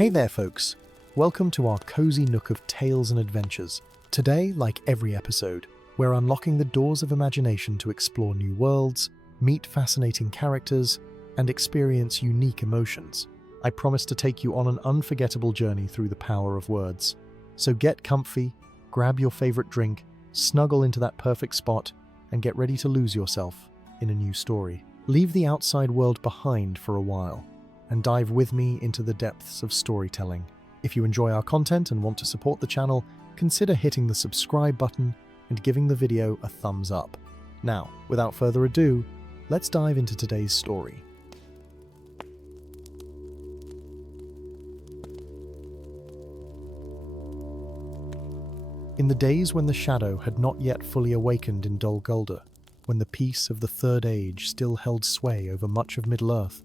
Hey there folks, welcome to our cozy nook of tales and adventures. Today, like every episode, we're unlocking the doors of imagination to explore new worlds, meet fascinating characters, and experience unique emotions. I promise to take you on an unforgettable journey through the power of words. So get comfy, grab your favorite drink, snuggle into that perfect spot, and get ready to lose yourself in a new story. Leave the outside world behind for a while and dive with me into the depths of storytelling. If you enjoy our content and want to support the channel, consider hitting the subscribe button and giving the video a thumbs up. Now, without further ado, let's dive into today's story. In the days when the shadow had not yet fully awakened in Dol Guldur, when the peace of the Third Age still held sway over much of Middle-earth,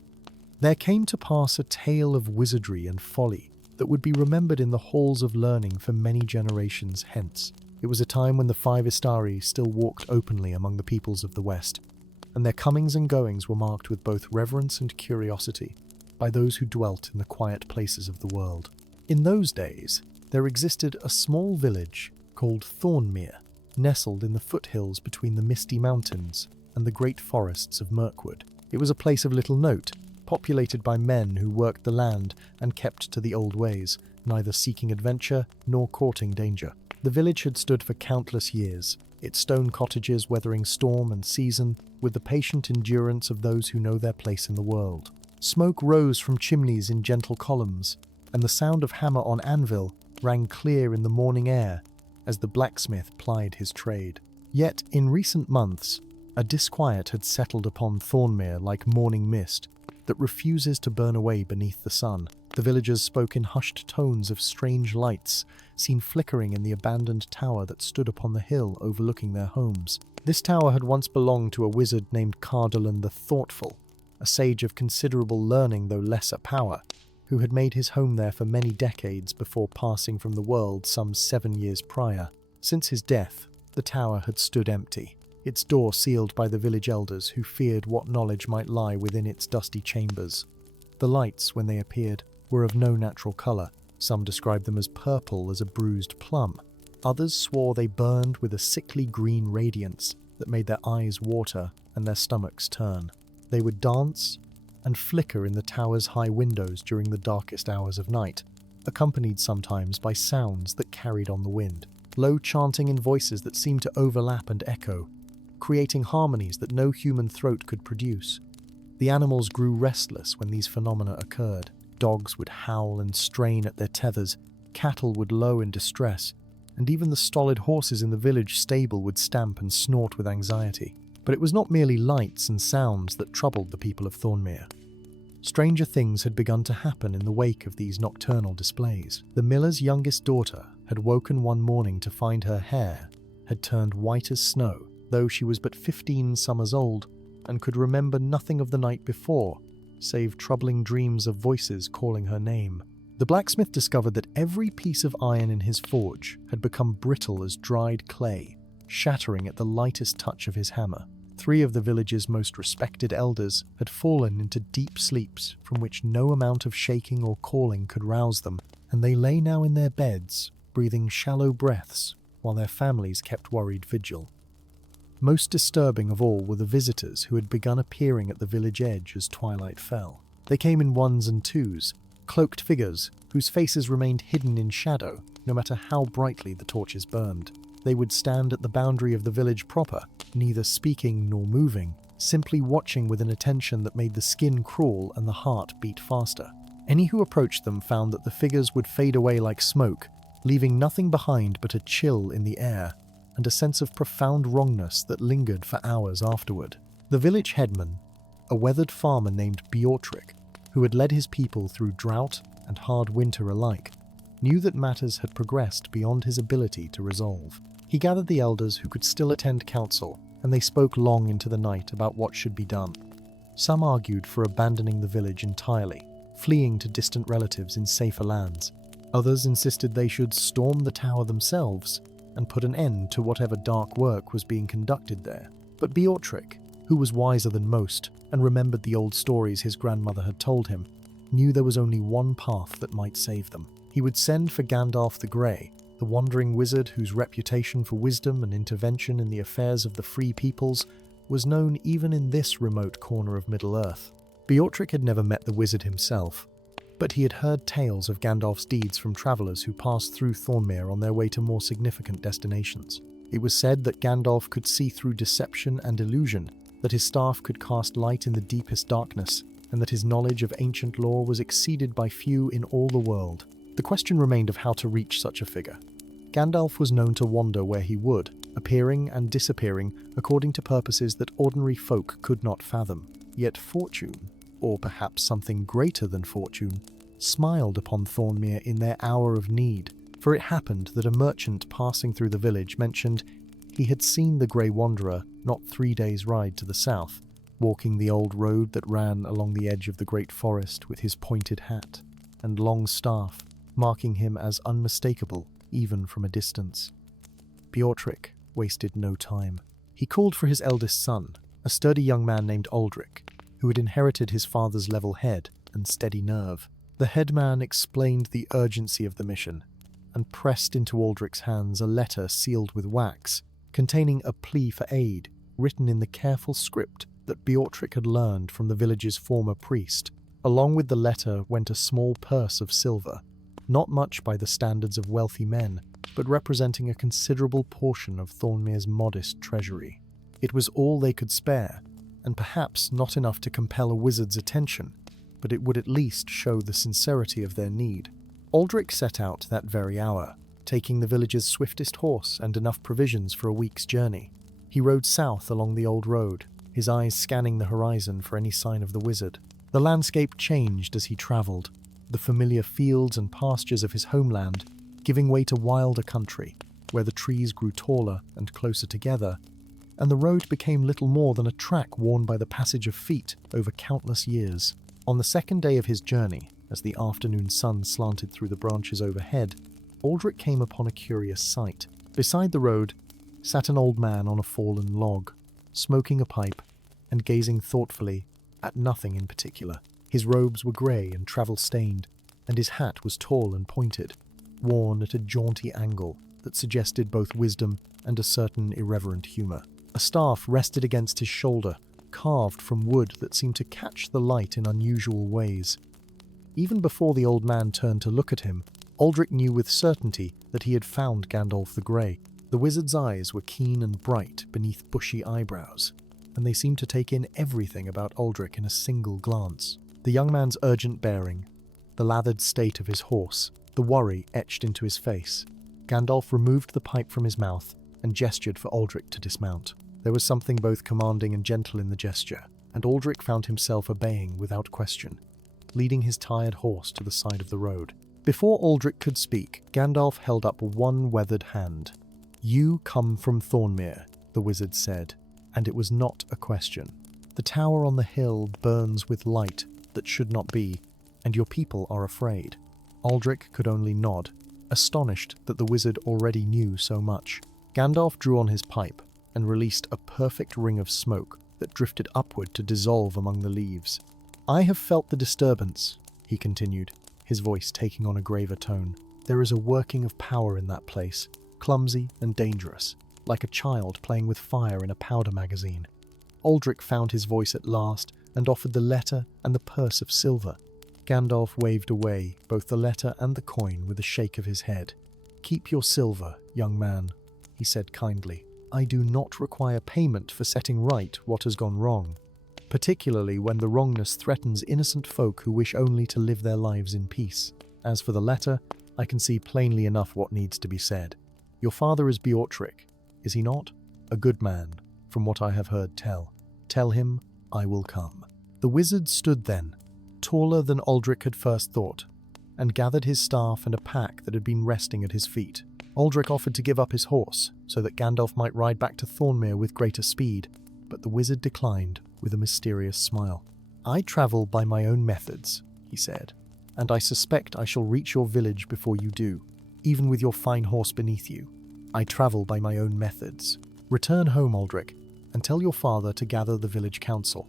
there came to pass a tale of wizardry and folly that would be remembered in the halls of learning for many generations hence. It was a time when the five Astray still walked openly among the peoples of the West, and their comings and goings were marked with both reverence and curiosity by those who dwelt in the quiet places of the world. In those days, there existed a small village called Thornmere, nestled in the foothills between the misty mountains and the great forests of Mirkwood. It was a place of little note, populated by men who worked the land and kept to the old ways, neither seeking adventure nor courting danger. The village had stood for countless years, its stone cottages weathering storm and season with the patient endurance of those who know their place in the world. Smoke rose from chimneys in gentle columns, and the sound of hammer on anvil rang clear in the morning air as the blacksmith plied his trade. Yet, in recent months, a disquiet had settled upon Thornmere like morning mist that refuses to burn away beneath the sun. The villagers spoke in hushed tones of strange lights seen flickering in the abandoned tower that stood upon the hill overlooking their homes. This tower had once belonged to a wizard named Cardolan the Thoughtful, a sage of considerable learning though lesser power, who had made his home there for many decades before passing from the world some 7 years prior. Since his death, the tower had stood empty, its door sealed by the village elders who feared what knowledge might lie within its dusty chambers. The lights, when they appeared, were of no natural colour. Some described them as purple as a bruised plum. Others swore they burned with a sickly green radiance that made their eyes water and their stomachs turn. They would dance and flicker in the tower's high windows during the darkest hours of night, accompanied sometimes by sounds that carried on the wind, low chanting in voices that seemed to overlap and echo, creating harmonies that no human throat could produce. The animals grew restless when these phenomena occurred. Dogs would howl and strain at their tethers, cattle would low in distress, and even the stolid horses in the village stable would stamp and snort with anxiety. But it was not merely lights and sounds that troubled the people of Thornmere. Stranger things had begun to happen in the wake of these nocturnal displays. The miller's youngest daughter had woken one morning to find her hair had turned white as snow, though she was but 15 summers old and could remember nothing of the night before, save troubling dreams of voices calling her name. The blacksmith discovered that every piece of iron in his forge had become brittle as dried clay, shattering at the lightest touch of his hammer. 3 of the village's most respected elders had fallen into deep sleeps from which no amount of shaking or calling could rouse them, and they lay now in their beds, breathing shallow breaths while their families kept worried vigil. Most disturbing of all were the visitors who had begun appearing at the village edge as twilight fell. They came in ones and twos, cloaked figures whose faces remained hidden in shadow no matter how brightly the torches burned. They would stand at the boundary of the village proper, neither speaking nor moving, simply watching with an attention that made the skin crawl and the heart beat faster. Any who approached them found that the figures would fade away like smoke, leaving nothing behind but a chill in the air and a sense of profound wrongness that lingered for hours afterward. The village headman, a weathered farmer named Beortric, who had led his people through drought and hard winter alike, knew that matters had progressed beyond his ability to resolve. He gathered the elders who could still attend council, and they spoke long into the night about what should be done. Some argued for abandoning the village entirely, fleeing to distant relatives in safer lands. Others insisted they should storm the tower themselves and put an end to whatever dark work was being conducted there. But Beortric, who was wiser than most and remembered the old stories his grandmother had told him, knew there was only one path that might save them. He would send for Gandalf the Grey, the wandering wizard whose reputation for wisdom and intervention in the affairs of the free peoples was known even in this remote corner of Middle-earth. Beorhtric had never met the wizard himself, but he had heard tales of Gandalf's deeds from travellers who passed through Thornmere on their way to more significant destinations. It was said that Gandalf could see through deception and illusion, that his staff could cast light in the deepest darkness, and that his knowledge of ancient lore was exceeded by few in all the world. The question remained of how to reach such a figure. Gandalf was known to wander where he would, appearing and disappearing according to purposes that ordinary folk could not fathom. Yet fortune, or perhaps something greater than fortune, smiled upon Thornmere in their hour of need, for it happened that a merchant passing through the village mentioned he had seen the Grey Wanderer not 3 days' ride to the south, walking the old road that ran along the edge of the great forest with his pointed hat and long staff, marking him as unmistakable even from a distance. Beorhtric wasted no time. He called for his eldest son, a sturdy young man named Aldric, who had inherited his father's level head and steady nerve. The headman explained the urgency of the mission and pressed into Aldric's hands a letter sealed with wax, containing a plea for aid written in the careful script that Beorhtric had learned from the village's former priest. Along with the letter went a small purse of silver, not much by the standards of wealthy men, but representing a considerable portion of Thornmere's modest treasury. It was all they could spare, and perhaps not enough to compel a wizard's attention, but it would at least show the sincerity of their need. Aldric set out that very hour, taking the village's swiftest horse and enough provisions for a week's journey. He rode south along the old road, his eyes scanning the horizon for any sign of the wizard. The landscape changed as he travelled, the familiar fields and pastures of his homeland giving way to wilder country, where the trees grew taller and closer together, and the road became little more than a track worn by the passage of feet over countless years. On the second day of his journey, as the afternoon sun slanted through the branches overhead, Aldric came upon a curious sight. Beside the road sat an old man on a fallen log, smoking a pipe and gazing thoughtfully at nothing in particular. His robes were grey and travel-stained, and his hat was tall and pointed, worn at a jaunty angle that suggested both wisdom and a certain irreverent humour. A staff rested against his shoulder, carved from wood that seemed to catch the light in unusual ways. Even before the old man turned to look at him, Aldric knew with certainty that he had found Gandalf the Grey. The wizard's eyes were keen and bright beneath bushy eyebrows, and they seemed to take in everything about Aldric in a single glance. The young man's urgent bearing, the lathered state of his horse, the worry etched into his face. Gandalf removed the pipe from his mouth and gestured for Aldric to dismount. There was something both commanding and gentle in the gesture, and Aldric found himself obeying without question, leading his tired horse to the side of the road. Before Aldric could speak, Gandalf held up one weathered hand. "You come from Thornmere," the wizard said, and it was not a question. "The tower on the hill burns with light that should not be, and your people are afraid." Aldric could only nod, astonished that the wizard already knew so much. Gandalf drew on his pipe and released a perfect ring of smoke that drifted upward to dissolve among the leaves. "I have felt the disturbance," he continued, his voice taking on a graver tone. "There is a working of power in that place, clumsy and dangerous, like a child playing with fire in a powder magazine." Aldric found his voice at last and offered the letter and the purse of silver. Gandalf waved away both the letter and the coin with a shake of his head. "Keep your silver, young man," he said kindly. "I do not require payment for setting right what has gone wrong, particularly when the wrongness threatens innocent folk who wish only to live their lives in peace. As for the letter, I can see plainly enough what needs to be said. Your father is Beorhtric, is he not? A good man, from what I have heard tell. Tell him I will come." The wizard stood then, taller than Aldric had first thought, and gathered his staff and a pack that had been resting at his feet. Aldric offered to give up his horse so that Gandalf might ride back to Thornmere with greater speed, but the wizard declined with a mysterious smile. "I travel by my own methods," he said, "and I suspect I shall reach your village before you do, even with your fine horse beneath you. I travel by my own methods. Return home, Aldric, and tell your father to gather the village council.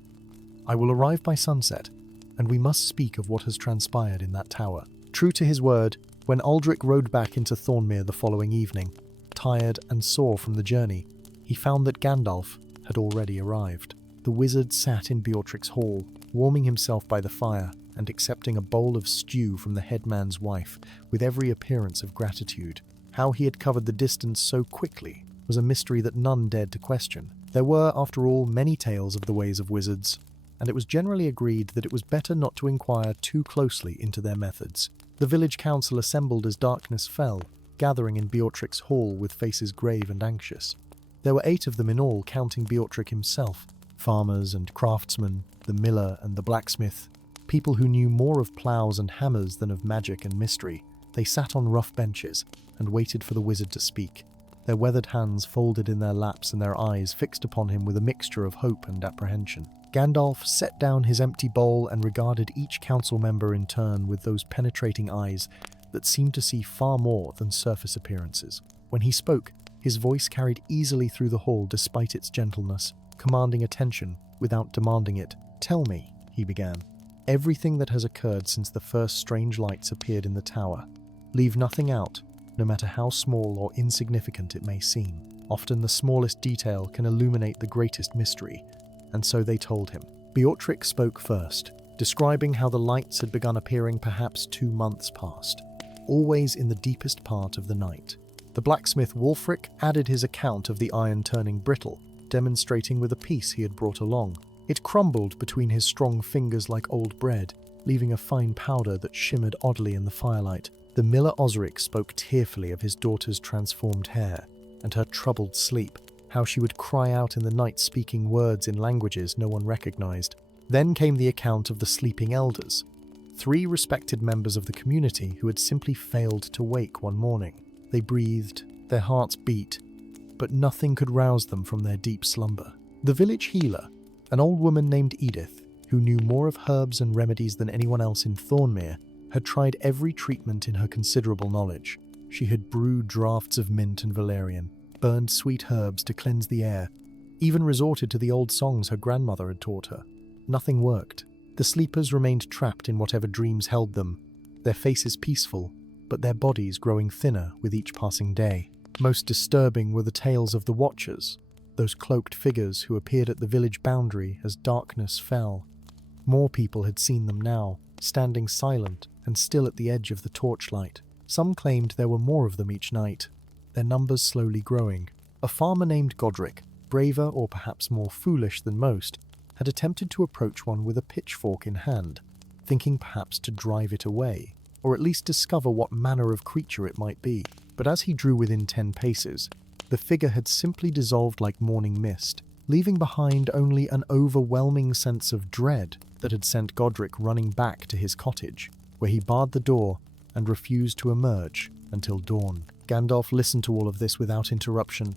I will arrive by sunset, and we must speak of what has transpired in that tower." True to his word, when Aldrich rode back into Thornmere the following evening, tired and sore from the journey, he found that Gandalf had already arrived. The wizard sat in Beortric's hall, warming himself by the fire and accepting a bowl of stew from the headman's wife with every appearance of gratitude. How he had covered the distance so quickly was a mystery that none dared to question. There were, after all, many tales of the ways of wizards, and it was generally agreed that it was better not to inquire too closely into their methods. The village council assembled as darkness fell, gathering in Beortric's hall with faces grave and anxious. There were 8 of them in all, counting Beortric himself. Farmers and craftsmen, the miller and the blacksmith, people who knew more of ploughs and hammers than of magic and mystery. They sat on rough benches and waited for the wizard to speak, their weathered hands folded in their laps and their eyes fixed upon him with a mixture of hope and apprehension. Gandalf set down his empty bowl and regarded each council member in turn with those penetrating eyes that seemed to see far more than surface appearances. When he spoke, his voice carried easily through the hall despite its gentleness, commanding attention without demanding it. "Tell me," he began, "everything that has occurred since the first strange lights appeared in the tower. Leave nothing out, no matter how small or insignificant it may seem. Often the smallest detail can illuminate the greatest mystery." And so they told him. Beortric spoke first, describing how the lights had begun appearing perhaps 2 months past, always in the deepest part of the night. The blacksmith Wulfric added his account of the iron turning brittle, demonstrating with a piece he had brought along. It crumbled between his strong fingers like old bread, leaving a fine powder that shimmered oddly in the firelight. The miller Osric spoke tearfully of his daughter's transformed hair and her troubled sleep, how she would cry out in the night speaking words in languages no one recognized. Then came the account of the sleeping elders, 3 respected members of the community who had simply failed to wake one morning. They breathed, their hearts beat, but nothing could rouse them from their deep slumber. The village healer, an old woman named Edith, who knew more of herbs and remedies than anyone else in Thornmere, had tried every treatment in her considerable knowledge. She had brewed draughts of mint and valerian, burned sweet herbs to cleanse the air, even resorted to the old songs her grandmother had taught her. Nothing worked. The sleepers remained trapped in whatever dreams held them, their faces peaceful, but their bodies growing thinner with each passing day. Most disturbing were the tales of the Watchers, those cloaked figures who appeared at the village boundary as darkness fell. More people had seen them now, standing silent and still at the edge of the torchlight. Some claimed there were more of them each night, their numbers slowly growing. A farmer named Godric, braver or perhaps more foolish than most, had attempted to approach one with a pitchfork in hand, thinking perhaps to drive it away, or at least discover what manner of creature it might be. But as he drew within 10 paces, the figure had simply dissolved like morning mist, leaving behind only an overwhelming sense of dread that had sent Godric running back to his cottage, where he barred the door and refused to emerge until dawn. Gandalf listened to all of this without interruption,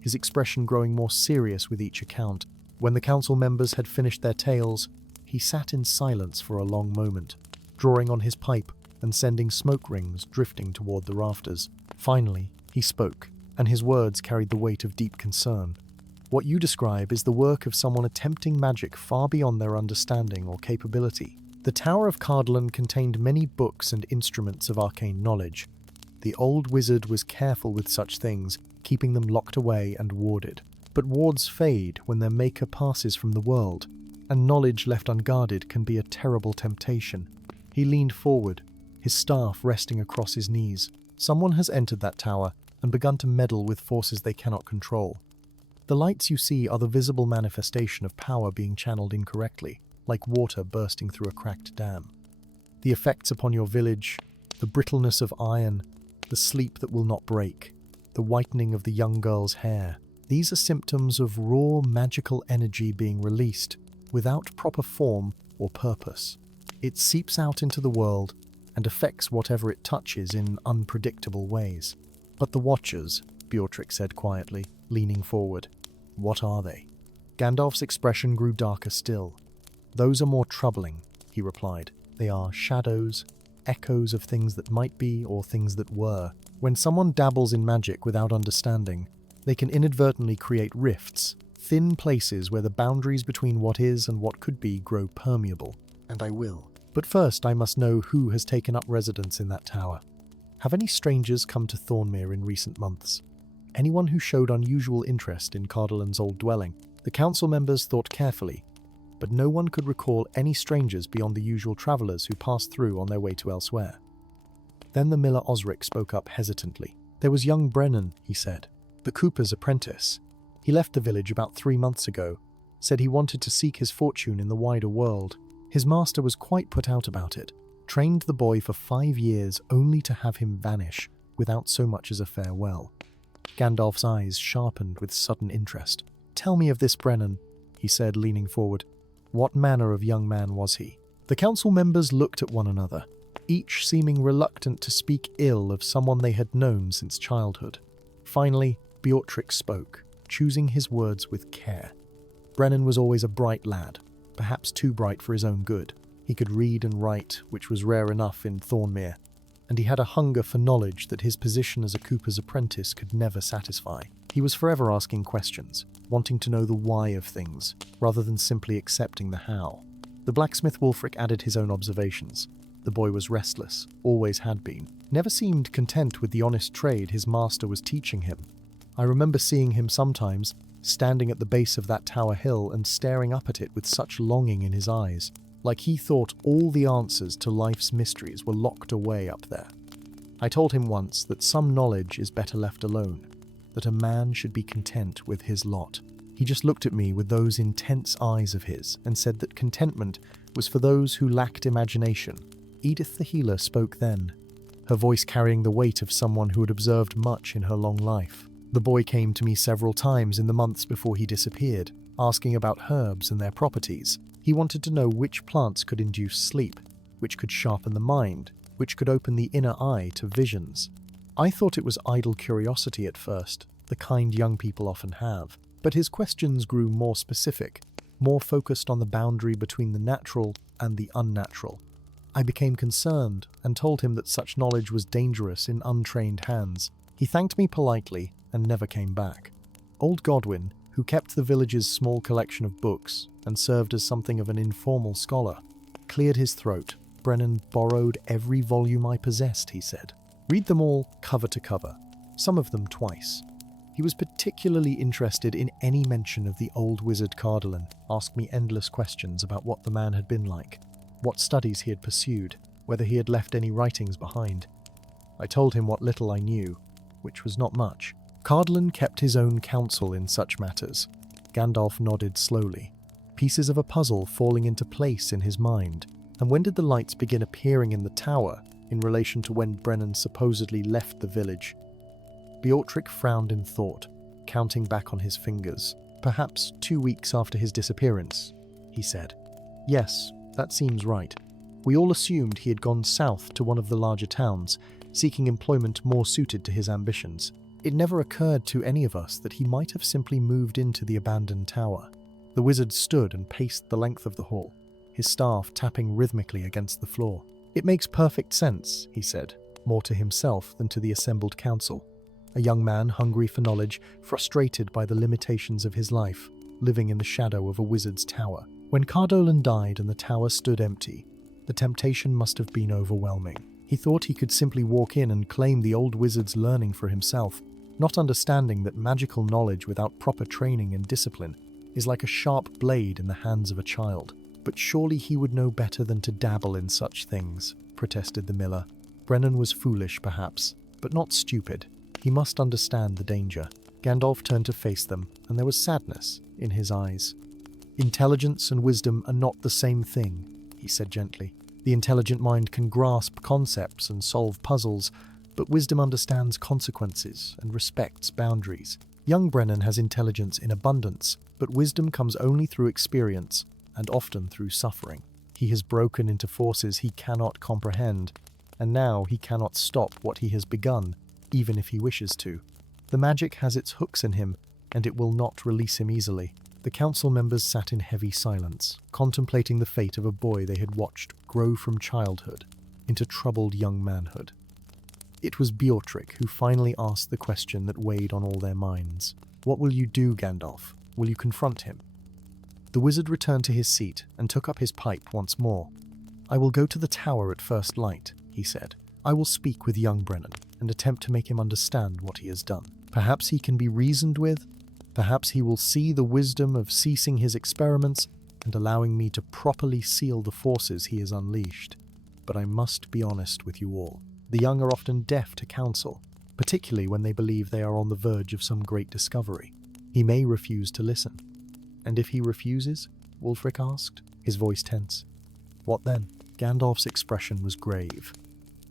his expression growing more serious with each account. When the council members had finished their tales, he sat in silence for a long moment, drawing on his pipe and sending smoke rings drifting toward the rafters. Finally, he spoke, and his words carried the weight of deep concern. "What you describe is the work of someone attempting magic far beyond their understanding or capability. The Tower of Cardolan contained many books and instruments of arcane knowledge. The old wizard was careful with such things, keeping them locked away and warded. But wards fade when their maker passes from the world, and knowledge left unguarded can be a terrible temptation." He leaned forward, his staff resting across his knees. "Someone has entered that tower and begun to meddle with forces they cannot control. The lights you see are the visible manifestation of power being channeled incorrectly, like water bursting through a cracked dam. The effects upon your village, the brittleness of iron, the sleep that will not break, the whitening of the young girl's hair, these are symptoms of raw magical energy being released without proper form or purpose. It seeps out into the world and affects whatever it touches in unpredictable ways." "But the Watchers," Beortric said quietly, leaning forward. "What are they?" Gandalf's expression grew darker still. "Those are more troubling," he replied. "They are shadows, echoes of things that might be or things that were. When someone dabbles in magic without understanding, they can inadvertently create rifts, thin places where the boundaries between what is and what could be grow permeable. and I will. But first I must know who has taken up residence in that tower. Have any strangers come to Thornmere in recent months? Anyone who showed unusual interest in Cardolan's old dwelling? The council members thought carefully, but no one could recall any strangers beyond the usual travellers who passed through on their way to elsewhere. Then the miller Osric spoke up hesitantly. There was young Brennan, he said, the cooper's apprentice. He left the village about 3 months ago, said he wanted to seek his fortune in the wider world. His master was quite put out about it, trained the boy for 5 years only to have him vanish without so much as a farewell. Gandalf's eyes sharpened with sudden interest. Tell me of this Brennan, he said, leaning forward. What manner of young man was he? The council members looked at one another, each seeming reluctant to speak ill of someone they had known since childhood. Finally, Beorhtric spoke, choosing his words with care. Brennan was always a bright lad, perhaps too bright for his own good. He could read and write, which was rare enough in Thornmere, and he had a hunger for knowledge that his position as a cooper's apprentice could never satisfy. He was forever asking questions, wanting to know the why of things, rather than simply accepting the how. The blacksmith Wulfric added his own observations. The boy was restless, always had been, never seemed content with the honest trade his master was teaching him. I remember seeing him sometimes, standing at the base of that tower hill and staring up at it with such longing in his eyes, like he thought all the answers to life's mysteries were locked away up there. I told him once that some knowledge is better left alone, that a man should be content with his lot. He just looked at me with those intense eyes of his and said that contentment was for those who lacked imagination. Edith the healer spoke then, her voice carrying the weight of someone who had observed much in her long life. The boy came to me several times in the months before he disappeared, asking about herbs and their properties. He wanted to know which plants could induce sleep, which could sharpen the mind, which could open the inner eye to visions. I thought it was idle curiosity at first, the kind young people often have, but his questions grew more specific, more focused on the boundary between the natural and the unnatural. I became concerned and told him that such knowledge was dangerous in untrained hands. He thanked me politely and never came back. Old Godwin, who kept the village's small collection of books and served as something of an informal scholar, cleared his throat. Brennan borrowed every volume I possessed, he said. Read them all cover to cover, some of them twice. He was particularly interested in any mention of the old wizard Cardolan, asked me endless questions about what the man had been like, what studies he had pursued, whether he had left any writings behind. I told him what little I knew, which was not much. Cardolan kept his own counsel in such matters. Gandalf nodded slowly, pieces of a puzzle falling into place in his mind. And when did the lights begin appearing in the tower in relation to when Brennan supposedly left the village? Beorhtric frowned in thought, counting back on his fingers. Perhaps 2 weeks after his disappearance, he said. Yes, that seems right. We all assumed he had gone south to one of the larger towns, seeking employment more suited to his ambitions. It never occurred to any of us that he might have simply moved into the abandoned tower. The wizard stood and paced the length of the hall, his staff tapping rhythmically against the floor. It makes perfect sense, he said, more to himself than to the assembled council. A young man hungry for knowledge, frustrated by the limitations of his life, living in the shadow of a wizard's tower. When Cardolan died and the tower stood empty, the temptation must have been overwhelming. He thought he could simply walk in and claim the old wizard's learning for himself, not understanding that magical knowledge without proper training and discipline is like a sharp blade in the hands of a child. But surely he would know better than to dabble in such things, protested the miller. Brennan was foolish, perhaps, but not stupid. He must understand the danger. Gandalf turned to face them, and there was sadness in his eyes. Intelligence and wisdom are not the same thing, he said gently. The intelligent mind can grasp concepts and solve puzzles, but wisdom understands consequences and respects boundaries. Young Brennan has intelligence in abundance, but wisdom comes only through experience, and often through suffering. He has broken into forces he cannot comprehend, and now he cannot stop what he has begun, even if he wishes to. The magic has its hooks in him, and it will not release him easily. The council members sat in heavy silence, contemplating the fate of a boy they had watched grow from childhood into troubled young manhood. It was Beorhtric who finally asked the question that weighed on all their minds. What will you do, Gandalf? Will you confront him? The wizard returned to his seat and took up his pipe once more. "I will go to the tower at first light," he said. "I will speak with young Brennan and attempt to make him understand what he has done. Perhaps he can be reasoned with. Perhaps he will see the wisdom of ceasing his experiments and allowing me to properly seal the forces he has unleashed. But I must be honest with you all. The young are often deaf to counsel, particularly when they believe they are on the verge of some great discovery. He may refuse to listen." "And if he refuses?" Wulfric asked, his voice tense. "What then?" Gandalf's expression was grave.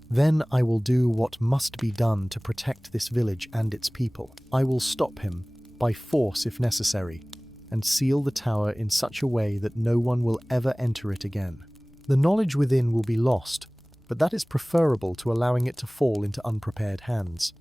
"Then I will do what must be done to protect this village and its people. I will stop him, by force if necessary, and seal the tower in such a way that no one will ever enter it again. The knowledge within will be lost, but that is preferable to allowing it to fall into unprepared hands."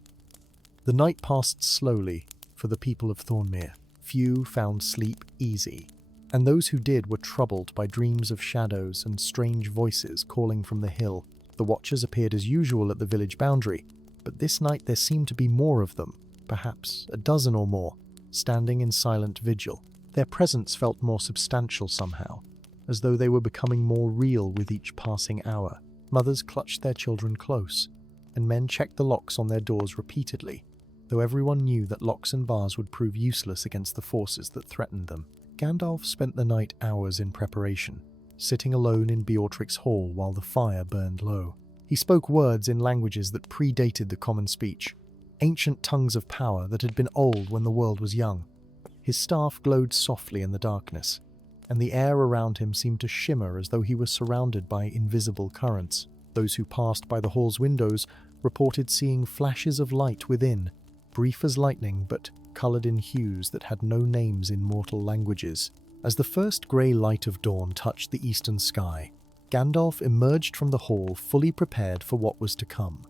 The night passed slowly for the people of Thornmere. Few found sleep easy, and those who did were troubled by dreams of shadows and strange voices calling from the hill. The watchers appeared as usual at the village boundary, but this night there seemed to be more of them, perhaps a dozen or more, standing in silent vigil. Their presence felt more substantial somehow, as though they were becoming more real with each passing hour. Mothers clutched their children close, and men checked the locks on their doors repeatedly, though everyone knew that locks and bars would prove useless against the forces that threatened them. Gandalf spent the night hours in preparation, sitting alone in Beortric's hall while the fire burned low. He spoke words in languages that predated the common speech, ancient tongues of power that had been old when the world was young. His staff glowed softly in the darkness, and the air around him seemed to shimmer as though he was surrounded by invisible currents. Those who passed by the hall's windows reported seeing flashes of light within, brief as lightning but coloured in hues that had no names in mortal languages. As the first grey light of dawn touched the eastern sky, Gandalf emerged from the hall fully prepared for what was to come.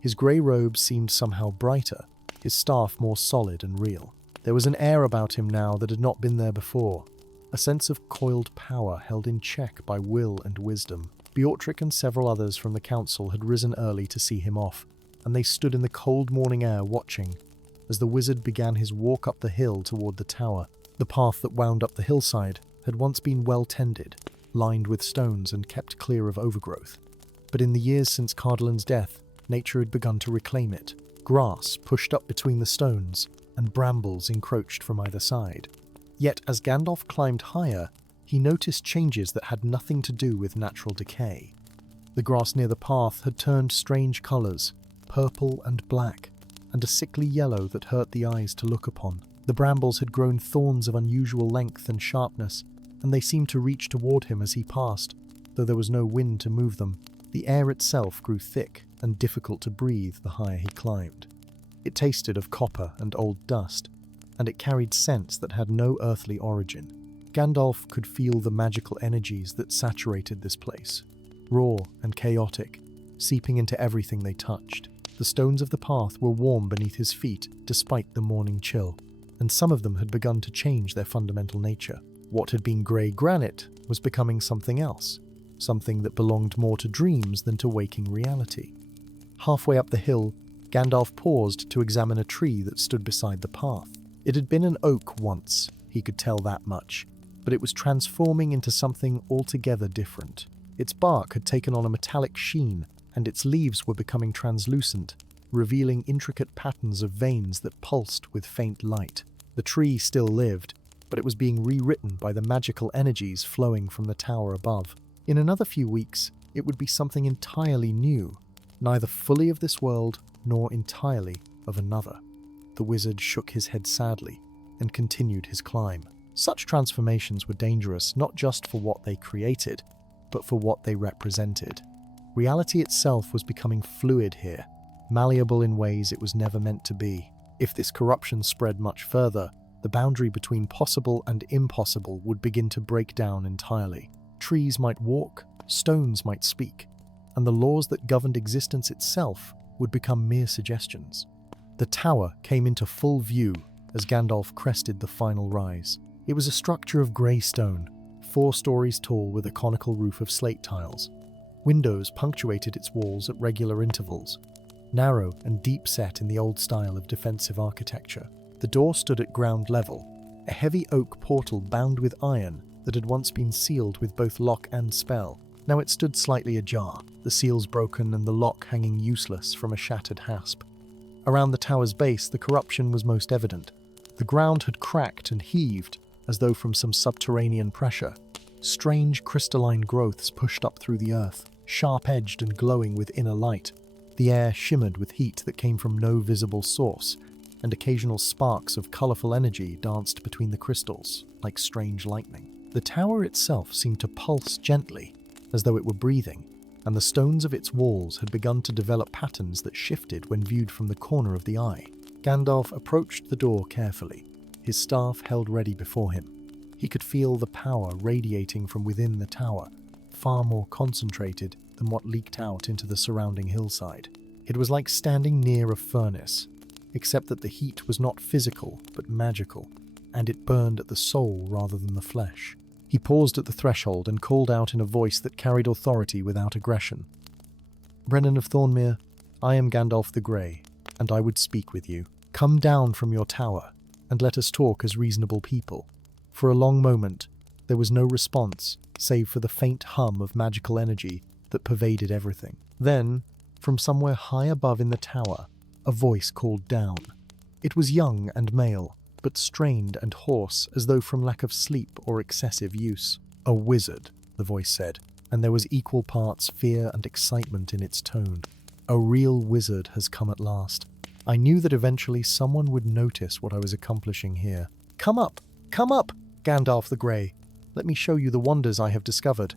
His grey robe seemed somehow brighter, his staff more solid and real. There was an air about him now that had not been there before, a sense of coiled power held in check by will and wisdom. Beortric and several others from the council had risen early to see him off, and they stood in the cold morning air watching as the wizard began his walk up the hill toward the tower. The path that wound up the hillside had once been well tended, lined with stones and kept clear of overgrowth. But in the years since Cardolan's death, nature had begun to reclaim it. Grass pushed up between the stones, and brambles encroached from either side. Yet as Gandalf climbed higher, he noticed changes that had nothing to do with natural decay. The grass near the path had turned strange colours, purple and black, and a sickly yellow that hurt the eyes to look upon. The brambles had grown thorns of unusual length and sharpness, and they seemed to reach toward him as he passed, though there was no wind to move them. The air itself grew thick and difficult to breathe the higher he climbed. It tasted of copper and old dust, and it carried scents that had no earthly origin. Gandalf could feel the magical energies that saturated this place, raw and chaotic, seeping into everything they touched. The stones of the path were warm beneath his feet despite the morning chill, and some of them had begun to change their fundamental nature. What had been grey granite was becoming something else, something that belonged more to dreams than to waking reality. Halfway up the hill, Gandalf paused to examine a tree that stood beside the path. It had been an oak once, he could tell that much, but it was transforming into something altogether different. Its bark had taken on a metallic sheen, and its leaves were becoming translucent, revealing intricate patterns of veins that pulsed with faint light. The tree still lived, but it was being rewritten by the magical energies flowing from the tower above. In another few weeks, it would be something entirely new, neither fully of this world nor entirely of another. The wizard shook his head sadly and continued his climb. Such transformations were dangerous not just for what they created, but for what they represented. Reality itself was becoming fluid here, malleable in ways it was never meant to be. If this corruption spread much further, the boundary between possible and impossible would begin to break down entirely. Trees might walk, stones might speak, and the laws that governed existence itself would become mere suggestions. The tower came into full view as Gandalf crested the final rise. It was a structure of grey stone, 4 stories tall with a conical roof of slate tiles. Windows punctuated its walls at regular intervals, narrow and deep-set in the old style of defensive architecture. The door stood at ground level, a heavy oak portal bound with iron that had once been sealed with both lock and spell. Now it stood slightly ajar, the seals broken and the lock hanging useless from a shattered hasp. Around the tower's base, the corruption was most evident. The ground had cracked and heaved, as though from some subterranean pressure. Strange crystalline growths pushed up through the earth, sharp-edged and glowing with inner light. The air shimmered with heat that came from no visible source, and occasional sparks of colourful energy danced between the crystals, like strange lightning. The tower itself seemed to pulse gently, as though it were breathing, and the stones of its walls had begun to develop patterns that shifted when viewed from the corner of the eye. Gandalf approached the door carefully, his staff held ready before him. He could feel the power radiating from within the tower, far more concentrated than what leaked out into the surrounding hillside. It was like standing near a furnace, except that the heat was not physical but magical, and it burned at the soul rather than the flesh. He paused at the threshold and called out in a voice that carried authority without aggression. "Brennan of Thornmere, I am Gandalf the Grey, and I would speak with you. Come down from your tower, and let us talk as reasonable people." For a long moment, there was no response, save for the faint hum of magical energy that pervaded everything. Then, from somewhere high above in the tower, a voice called down. It was young and male, but strained and hoarse as though from lack of sleep or excessive use. "A wizard," the voice said, and there was equal parts fear and excitement in its tone. "A real wizard has come at last. I knew that eventually someone would notice what I was accomplishing here. Come up, Gandalf the Grey. Let me show you the wonders I have discovered."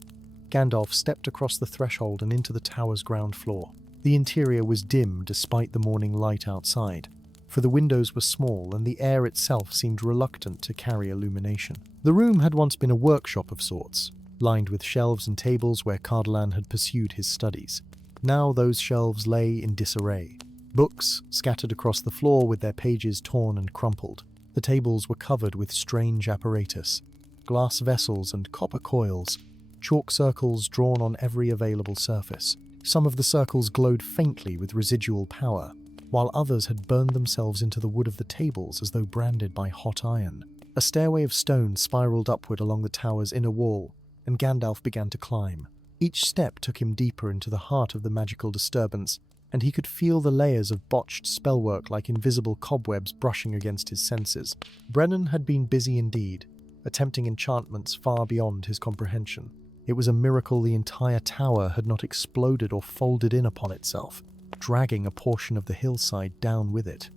Gandalf stepped across the threshold and into the tower's ground floor. The interior was dim despite the morning light outside, for the windows were small and the air itself seemed reluctant to carry illumination. The room had once been a workshop of sorts, lined with shelves and tables where Cardolan had pursued his studies. Now those shelves lay in disarray, books scattered across the floor with their pages torn and crumpled. The tables were covered with strange apparatus, glass vessels and copper coils, chalk circles drawn on every available surface. Some of the circles glowed faintly with residual power, while others had burned themselves into the wood of the tables as though branded by hot iron. A stairway of stone spiraled upward along the tower's inner wall, and Gandalf began to climb. Each step took him deeper into the heart of the magical disturbance, and he could feel the layers of botched spellwork like invisible cobwebs brushing against his senses. Brennan had been busy indeed, attempting enchantments far beyond his comprehension. It was a miracle the entire tower had not exploded or folded in upon itself, dragging a portion of the hillside down with it.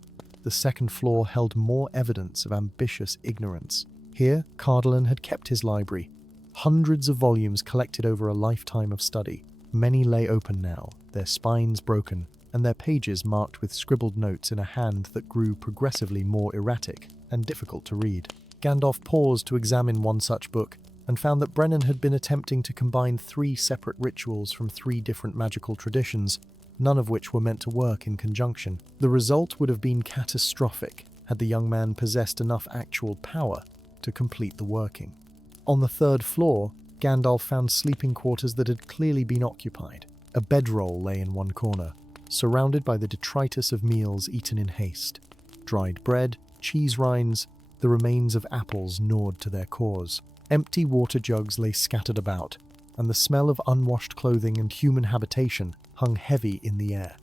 The second floor held more evidence of ambitious ignorance. Here, Cardolan had kept his library, hundreds of volumes collected over a lifetime of study. Many lay open now, their spines broken, and their pages marked with scribbled notes in a hand that grew progressively more erratic and difficult to read. Gandalf paused to examine one such book, and found that Brennan had been attempting to combine 3 separate rituals from 3 different magical traditions, none of which were meant to work in conjunction. The result would have been catastrophic had the young man possessed enough actual power to complete the working. On the 3rd floor, Gandalf found sleeping quarters that had clearly been occupied. A bedroll lay in one corner, surrounded by the detritus of meals eaten in haste. Dried bread, cheese rinds, the remains of apples gnawed to their cores. Empty water jugs lay scattered about, and the smell of unwashed clothing and human habitation hung heavy in the air.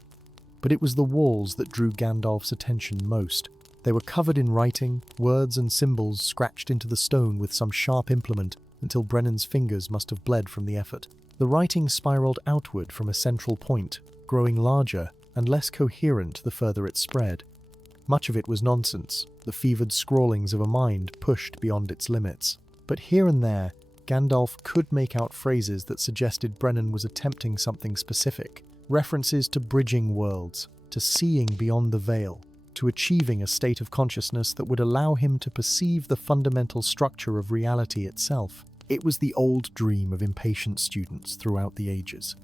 But it was the walls that drew Gandalf's attention most. They were covered in writing, words and symbols scratched into the stone with some sharp implement until Brennan's fingers must have bled from the effort. The writing spiraled outward from a central point, growing larger and less coherent the further it spread. Much of it was nonsense, the fevered scrawlings of a mind pushed beyond its limits. But here and there, Gandalf could make out phrases that suggested Brennan was attempting something specific. References to bridging worlds, to seeing beyond the veil, to achieving a state of consciousness that would allow him to perceive the fundamental structure of reality itself. It was the old dream of impatient students throughout the ages.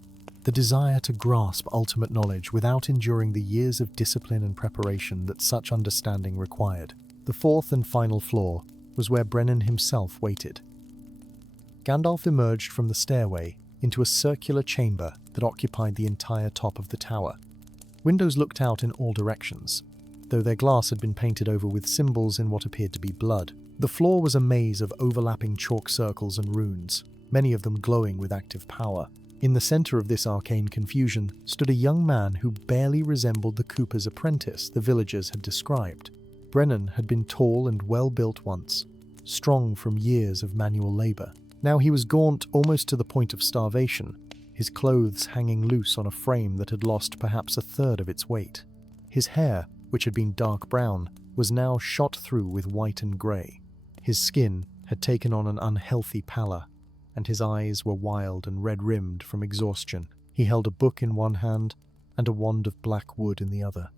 The desire to grasp ultimate knowledge without enduring the years of discipline and preparation that such understanding required. The 4th and final floor was where Brennan himself waited. Gandalf emerged from the stairway into a circular chamber that occupied the entire top of the tower. Windows looked out in all directions. though their glass had been painted over with symbols in what appeared to be blood. The floor was a maze of overlapping chalk circles and runes, many of them glowing with active power. In the center of this arcane confusion stood a young man who barely resembled the cooper's apprentice the villagers had described. Brennan had been tall and well-built once, strong from years of manual labor. Now he was gaunt almost to the point of starvation, his clothes hanging loose on a frame that had lost perhaps a third of its weight. His hair, which had been dark brown, was now shot through with white and grey. His skin had taken on an unhealthy pallor, and his eyes were wild and red-rimmed from exhaustion. He held a book in one hand and a wand of black wood in the other,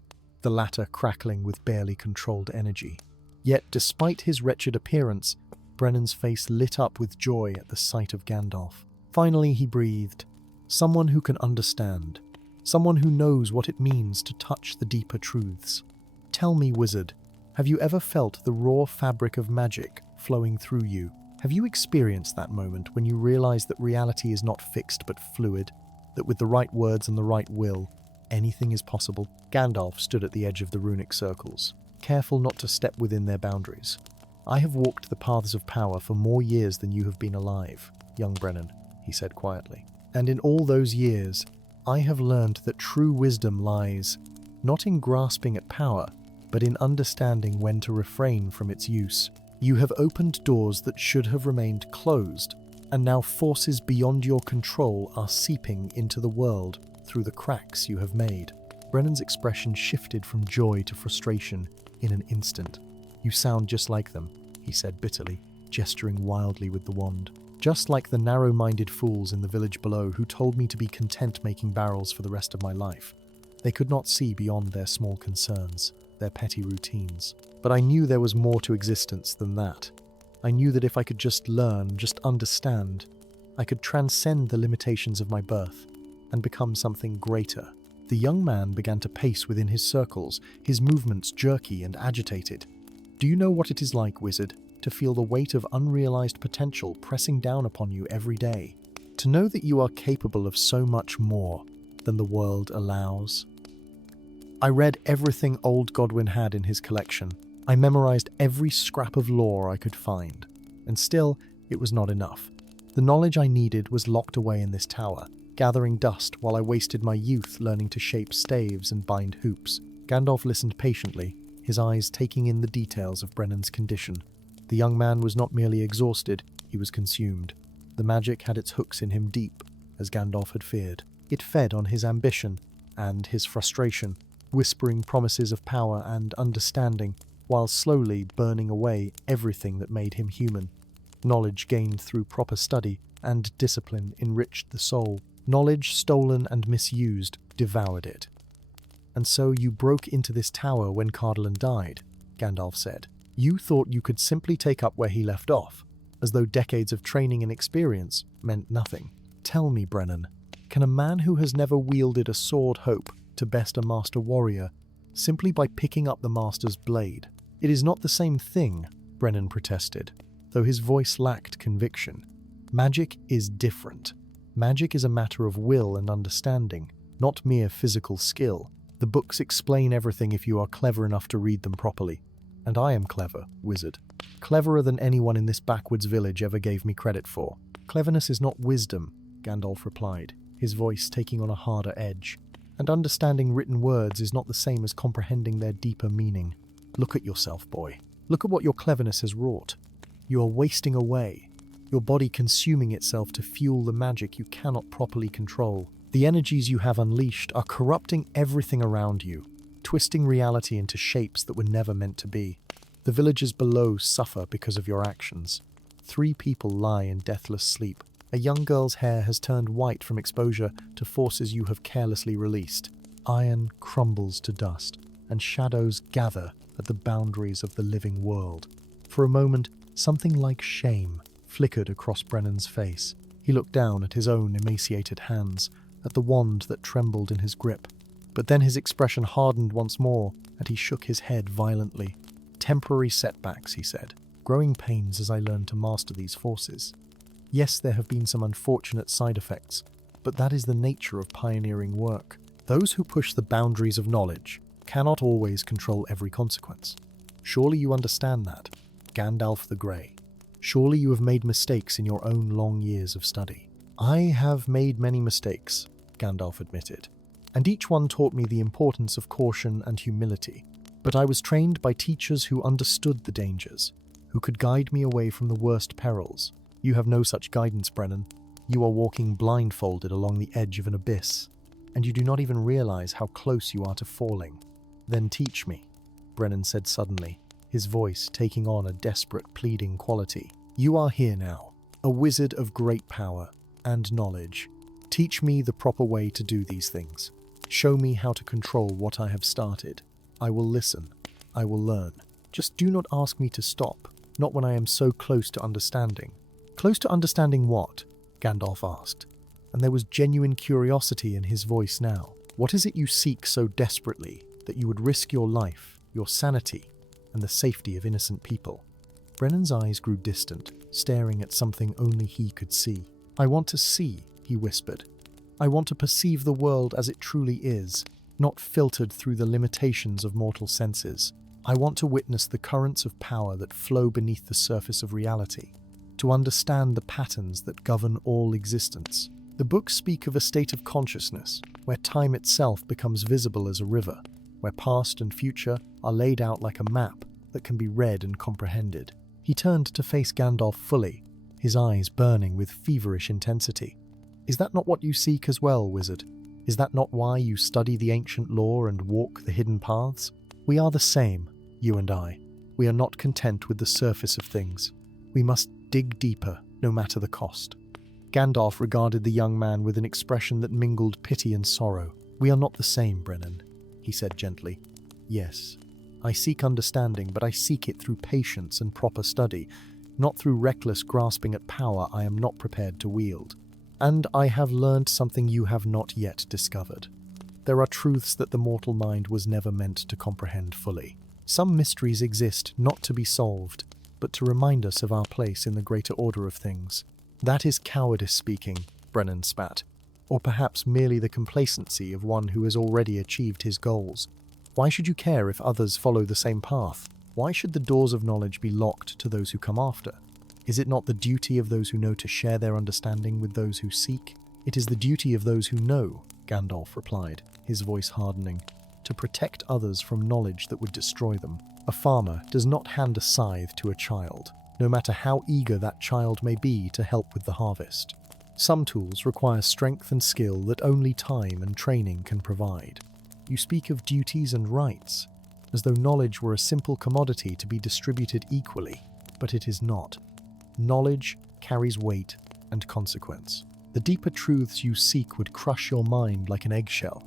the latter crackling with barely controlled energy. Yet, despite his wretched appearance, Brennan's face lit up with joy at the sight of Gandalf. Finally he breathed, "Someone who can understand. Someone who knows what it means to touch the deeper truths. Tell me, wizard, have you ever felt the raw fabric of magic flowing through you? Have you experienced that moment when you realize that reality is not fixed but fluid, that with the right words and the right will, anything is possible?" Gandalf stood at the edge of the runic circles, careful not to step within their boundaries. "I have walked the paths of power for more years than you have been alive, young Brennan," he said quietly. "And in all those years, I have learned that true wisdom lies not in grasping at power, but in understanding when to refrain from its use. You have opened doors that should have remained closed, and now forces beyond your control are seeping into the world through the cracks you have made." Brennan's expression shifted from joy to frustration in an instant. "You sound just like them," he said bitterly, gesturing wildly with the wand. "Just like the narrow-minded fools in the village below who told me to be content making barrels for the rest of my life. They could not see beyond their small concerns, their petty routines. But I knew there was more to existence than that. I knew that if I could just learn, just understand, I could transcend the limitations of my birth and become something greater." The young man began to pace within his circles, his movements jerky and agitated. "Do you know what it is like, wizard, to feel the weight of unrealized potential pressing down upon you every day? To know that you are capable of so much more than the world allows?" I read everything old Godwin had in his collection. I memorized every scrap of lore I could find. And still, it was not enough. The knowledge I needed was locked away in this tower, gathering dust while I wasted my youth learning to shape staves and bind hoops. Gandalf listened patiently, his eyes taking in the details of Brennan's condition. The young man was not merely exhausted, he was consumed. The magic had its hooks in him deep, as Gandalf had feared. It fed on his ambition and his frustration, whispering promises of power and understanding, while slowly burning away everything that made him human. Knowledge gained through proper study and discipline enriched the soul. Knowledge stolen and misused devoured it. "And so you broke into this tower when Cardolan died," Gandalf said. "You thought you could simply take up where he left off, as though decades of training and experience meant nothing. Tell me, Brennan, can a man who has never wielded a sword hope to best a master warrior simply by picking up the master's blade?" "It is not the same thing," Brennan protested, though his voice lacked conviction. "Magic is different. Magic is a matter of will and understanding, not mere physical skill. The books explain everything if you are clever enough to read them properly. And I am clever, wizard. Cleverer than anyone in this backwoods village ever gave me credit for." "Cleverness is not wisdom," Gandalf replied, his voice taking on a harder edge. "And understanding written words is not the same as comprehending their deeper meaning. Look at yourself, boy. Look at what your cleverness has wrought. You are wasting away, your body consuming itself to fuel the magic you cannot properly control. The energies you have unleashed are corrupting everything around you, twisting reality into shapes that were never meant to be. The villagers below suffer because of your actions. 3 people lie in deathless sleep. A young girl's hair has turned white from exposure to forces you have carelessly released. Iron crumbles to dust, and shadows gather at the boundaries of the living world." For a moment, something like shame flickered across Brennan's face. He looked down at his own emaciated hands, at the wand that trembled in his grip. But then his expression hardened once more, and he shook his head violently. "Temporary setbacks," he said. "Growing pains as I learn to master these forces. Yes, there have been some unfortunate side effects, but that is the nature of pioneering work. Those who push the boundaries of knowledge cannot always control every consequence. Surely you understand that, Gandalf the Grey. Surely you have made mistakes in your own long years of study. I have made many mistakes, Gandalf admitted, and each one taught me the importance of caution and humility. But I was trained by teachers who understood the dangers, who could guide me away from the worst perils. You have no such guidance, Brennan. You are walking blindfolded along the edge of an abyss, and you do not even realize how close you are to falling. Then teach me, Brennan said suddenly, his voice taking on a desperate, pleading quality. You are here now, a wizard of great power and knowledge. Teach me the proper way to do these things. Show me how to control what I have started. I will listen. I will learn. Just do not ask me to stop, not when I am so close to understanding. Close to understanding what? Gandalf asked, and there was genuine curiosity in his voice now. What is it you seek so desperately that you would risk your life, your sanity, and the safety of innocent people? Brennan's eyes grew distant, staring at something only he could see. I want to see, he whispered. I want to perceive the world as it truly is, not filtered through the limitations of mortal senses. I want to witness the currents of power that flow beneath the surface of reality, to understand the patterns that govern all existence. The books speak of a state of consciousness, where time itself becomes visible as a river, where past and future are laid out like a map that can be read and comprehended. He turned to face Gandalf fully, his eyes burning with feverish intensity. Is that not what you seek as well, wizard? Is that not why you study the ancient lore and walk the hidden paths? We are the same, you and I. We are not content with the surface of things. We must dig deeper, no matter the cost. Gandalf regarded the young man with an expression that mingled pity and sorrow. We are not the same, Brennan, he said gently. Yes, I seek understanding, but I seek it through patience and proper study, not through reckless grasping at power I am not prepared to wield. And I have learned something you have not yet discovered. There are truths that the mortal mind was never meant to comprehend fully. Some mysteries exist not to be solved, but to remind us of our place in the greater order of things. That is cowardice speaking, Brennan spat, or perhaps merely the complacency of one who has already achieved his goals. Why should you care if others follow the same path? Why should the doors of knowledge be locked to those who come after? Is it not the duty of those who know to share their understanding with those who seek? It is the duty of those who know, Gandalf replied, his voice hardening, to protect others from knowledge that would destroy them. A farmer does not hand a scythe to a child, no matter how eager that child may be to help with the harvest. Some tools require strength and skill that only time and training can provide. You speak of duties and rights, as though knowledge were a simple commodity to be distributed equally, but it is not. Knowledge carries weight and consequence. The deeper truths you seek would crush your mind like an eggshell.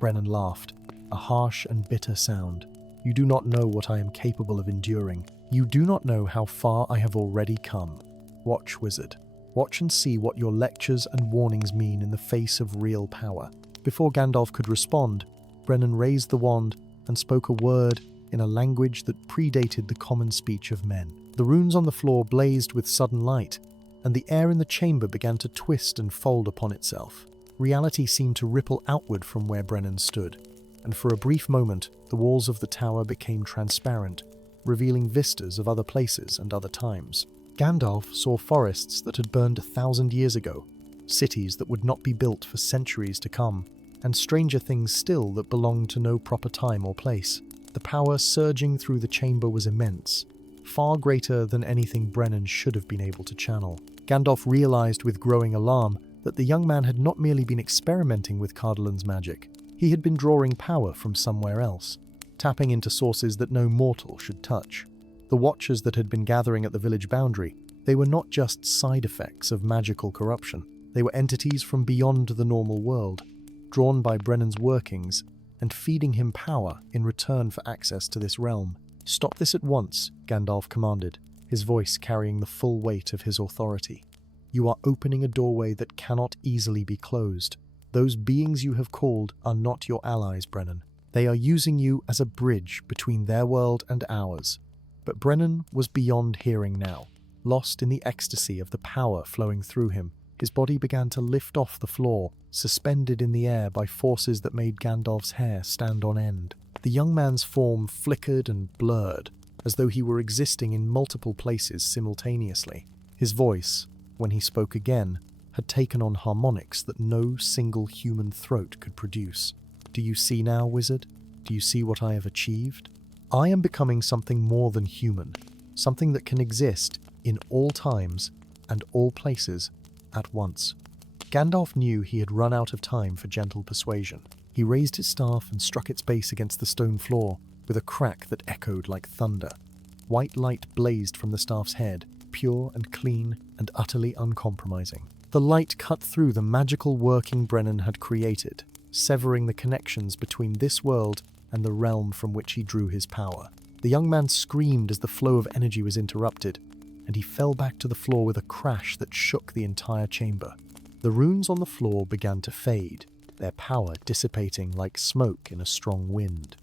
Brennan laughed, a harsh and bitter sound. You do not know what I am capable of enduring. You do not know how far I have already come. Watch, wizard. Watch and see what your lectures and warnings mean in the face of real power. Before Gandalf could respond, Brennan raised the wand and spoke a word in a language that predated the common speech of men. The runes on the floor blazed with sudden light, and the air in the chamber began to twist and fold upon itself. Reality seemed to ripple outward from where Brennan stood, and for a brief moment the walls of the tower became transparent, revealing vistas of other places and other times. Gandalf saw forests that had burned 1,000 years ago, cities that would not be built for centuries to come, and stranger things still that belonged to no proper time or place. The power surging through the chamber was immense, far greater than anything Brennan should have been able to channel. Gandalf realized with growing alarm that the young man had not merely been experimenting with Cardolan's magic. He had been drawing power from somewhere else, tapping into sources that no mortal should touch. The Watchers that had been gathering at the village boundary, they were not just side effects of magical corruption. They were entities from beyond the normal world, drawn by Brennan's workings and feeding him power in return for access to this realm. Stop this at once, Gandalf commanded, his voice carrying the full weight of his authority. You are opening a doorway that cannot easily be closed. Those beings you have called are not your allies, Brennan. They are using you as a bridge between their world and ours. But Brennan was beyond hearing now, lost in the ecstasy of the power flowing through him. His body began to lift off the floor, suspended in the air by forces that made Gandalf's hair stand on end. The young man's form flickered and blurred, as though he were existing in multiple places simultaneously. His voice, when he spoke again, had taken on harmonics that no single human throat could produce. "Do you see now, wizard? Do you see what I have achieved? I am becoming something more than human, something that can exist in all times and all places at once." Gandalf knew he had run out of time for gentle persuasion. He raised his staff and struck its base against the stone floor with a crack that echoed like thunder. White light blazed from the staff's head, pure and clean and utterly uncompromising. The light cut through the magical working Brennan had created, severing the connections between this world and the realm from which he drew his power. The young man screamed as the flow of energy was interrupted, and he fell back to the floor with a crash that shook the entire chamber. The runes on the floor began to fade, their power dissipating like smoke in a strong wind.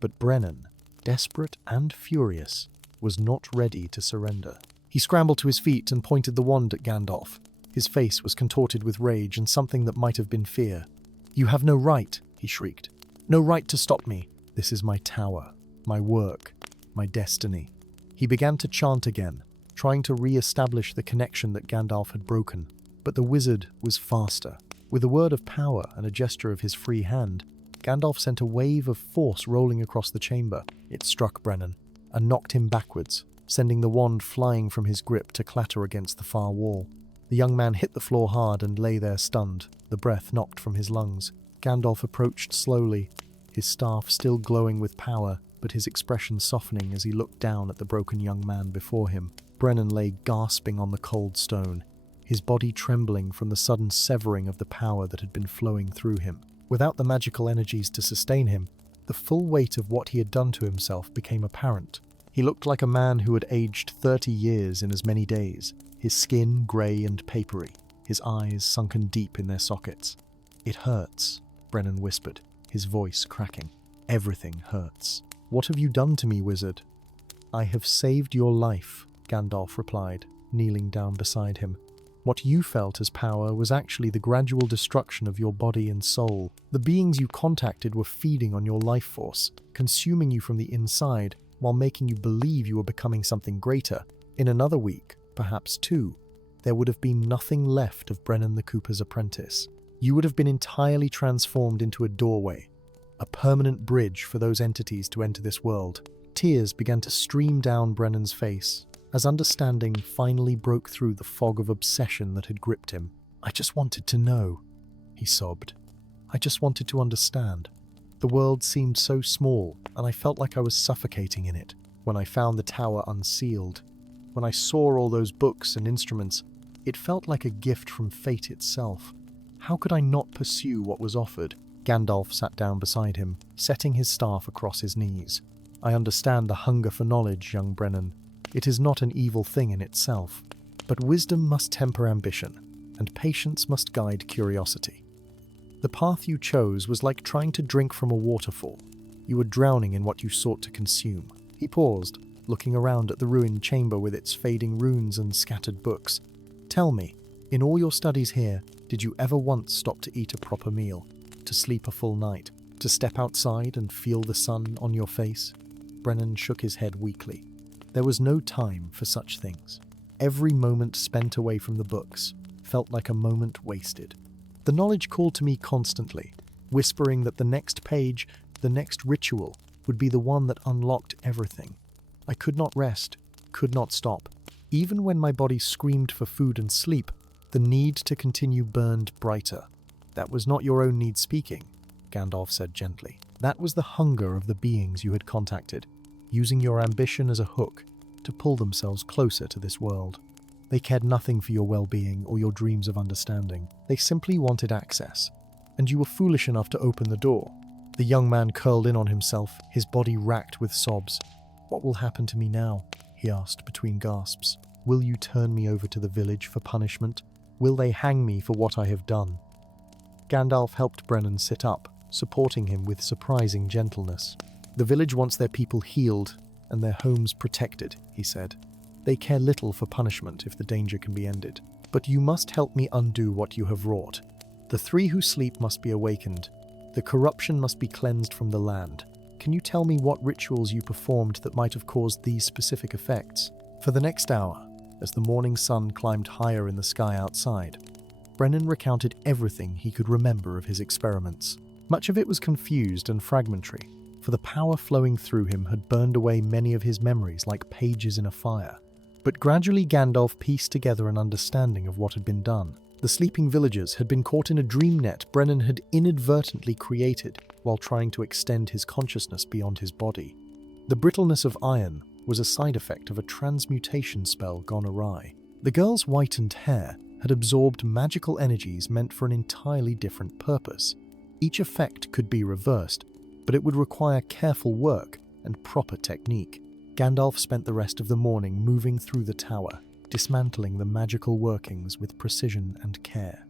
But Brennan, desperate and furious, was not ready to surrender. He scrambled to his feet and pointed the wand at Gandalf. His face was contorted with rage and something that might have been fear. "You have no right," he shrieked. "No right to stop me. This is my tower, my work, my destiny." He began to chant again, trying to re-establish the connection that Gandalf had broken. But the wizard was faster. With a word of power and a gesture of his free hand, Gandalf sent a wave of force rolling across the chamber. It struck Brennan and knocked him backwards, sending the wand flying from his grip to clatter against the far wall. The young man hit the floor hard and lay there stunned, the breath knocked from his lungs. Gandalf approached slowly, his staff still glowing with power, but his expression softening as he looked down at the broken young man before him. Brennan lay gasping on the cold stone, his body trembling from the sudden severing of the power that had been flowing through him. Without the magical energies to sustain him, the full weight of what he had done to himself became apparent. He looked like a man who had aged 30 years in as many days, his skin grey and papery, his eyes sunken deep in their sockets. "It hurts," Brennan whispered, his voice cracking. "Everything hurts." "What have you done to me, wizard?" "I have saved your life," Gandalf replied, kneeling down beside him. "What you felt as power was actually the gradual destruction of your body and soul. The beings you contacted were feeding on your life force, consuming you from the inside, while making you believe you were becoming something greater. In another week, perhaps two, there would have been nothing left of Brennan the Cooper's apprentice. You would have been entirely transformed into a doorway, a permanent bridge for those entities to enter this world." Tears began to stream down Brennan's face, as understanding finally broke through the fog of obsession that had gripped him. "I just wanted to know," he sobbed. "I just wanted to understand. The world seemed so small, and I felt like I was suffocating in it. When I found the tower unsealed, when I saw all those books and instruments, it felt like a gift from fate itself. How could I not pursue what was offered?" Gandalf sat down beside him, setting his staff across his knees. "I understand the hunger for knowledge, young Brennan. It is not an evil thing in itself. But wisdom must temper ambition, and patience must guide curiosity. The path you chose was like trying to drink from a waterfall. You were drowning in what you sought to consume." He paused, looking around at the ruined chamber with its fading runes and scattered books. "Tell me, in all your studies here, did you ever once stop to eat a proper meal, to sleep a full night, to step outside and feel the sun on your face?" Brennan shook his head weakly. There was no time for such things. Every moment spent away from the books felt like a moment wasted. The knowledge called to me constantly, whispering that the next page, the next ritual, would be the one that unlocked everything. I could not rest, could not stop. Even when my body screamed for food and sleep, the need to continue burned brighter. "That was not your own need speaking," Gandalf said gently. "That was the hunger of the beings you had contacted, using your ambition as a hook to pull themselves closer to this world. They cared nothing for your well-being or your dreams of understanding. They simply wanted access, and you were foolish enough to open the door." The young man curled in on himself, his body racked with sobs. "What will happen to me now?" he asked between gasps. "Will you turn me over to the village for punishment? Will they hang me for what I have done?" Gandalf helped Brennan sit up, supporting him with surprising gentleness. "The village wants their people healed and their homes protected," he said. "They care little for punishment if the danger can be ended. But you must help me undo what you have wrought. The three who sleep must be awakened. The corruption must be cleansed from the land. Can you tell me what rituals you performed that might have caused these specific effects? For the next hour, as the morning sun climbed higher in the sky outside, Brennan recounted everything he could remember of his experiments. Much of it was confused and fragmentary, for the power flowing through him had burned away many of his memories like pages in a fire. But gradually Gandalf pieced together an understanding of what had been done. The sleeping villagers had been caught in a dream net Brennan had inadvertently created while trying to extend his consciousness beyond his body. The brittleness of iron was a side effect of a transmutation spell gone awry. The girl's whitened hair had absorbed magical energies meant for an entirely different purpose. Each effect could be reversed, but it would require careful work and proper technique. Gandalf spent the rest of the morning moving through the tower, dismantling the magical workings with precision and care.